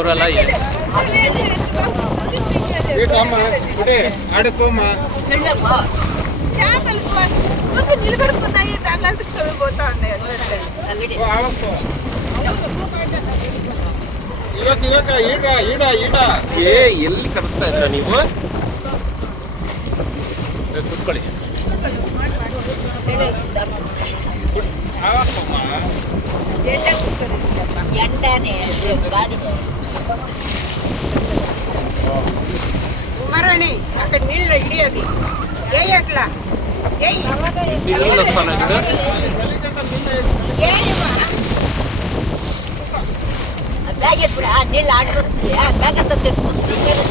ಅವರೆಲ್ಲ ಎಲ್ಲಿ ಕರೆಸ್ತಾ ಇದ್ರ ನೀವು? ಕುತ್ಕೊಳ್ಳಿ. కుమారాణి అక్కడ నీళ్ళు ఇడియది ఏ అట్లా నీళ్ళు వస్తాను బ్యాగ్ ఎప్పుడు నీళ్ళు ఆడుకొస్తుంది బ్యాగ్ అంతా తెలుసుకుంటుంది నీళ్ళు